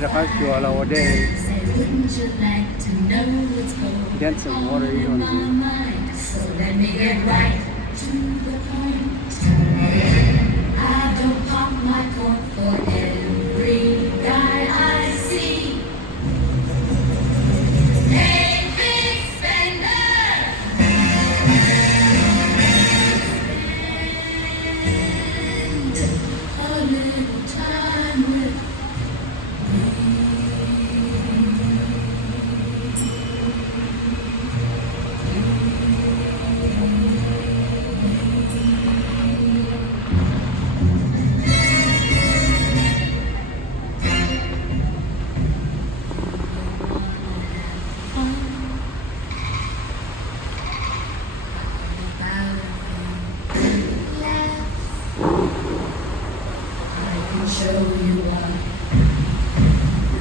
better hope you are nowadays. Wouldn't you like to know what's going Dance and water you on on in my mind? So let me get right to the point. I don't pop my corn for every guy I see. Hey, big spender! Spend a little time with show you a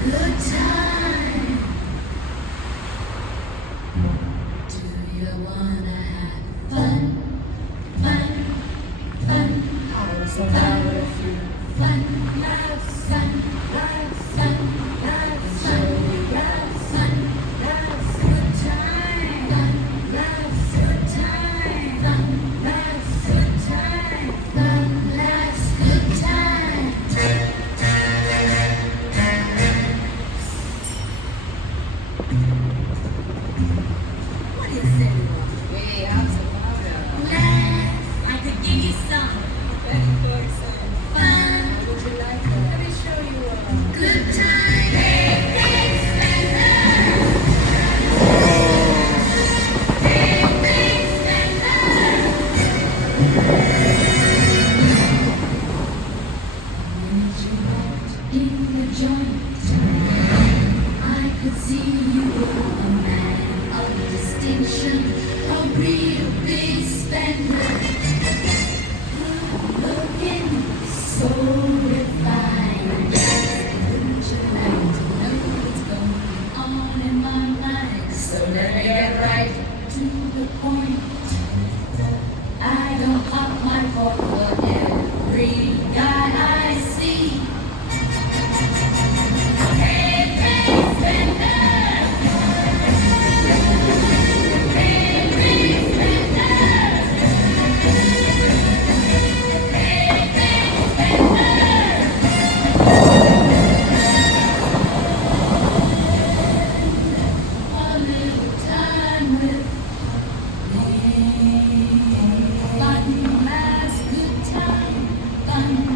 good time. Do you wanna have fun? Fun, fun. How's about a few fun, have fun, have fun, have fun, have fun, have good time, fun, have good time, fun, have good time, fun, have good time. What is it? Hey, how's about it? Laugh, I could give you some Very good, sir. fun, Would you like it? Let me show you a good time. Hey, big spender. Hey, big spender. When you walked in the joint, I could see you were a man of distinction, a real big spender. Looking so refined. Wouldn't you like to know what's going on in my mind? So let me get right to the point. I don't pop my cork for every guy I see. Hey, big spender. Hey, big spender. Hey, big spender. A little time with me. Fun, last good time. Fun,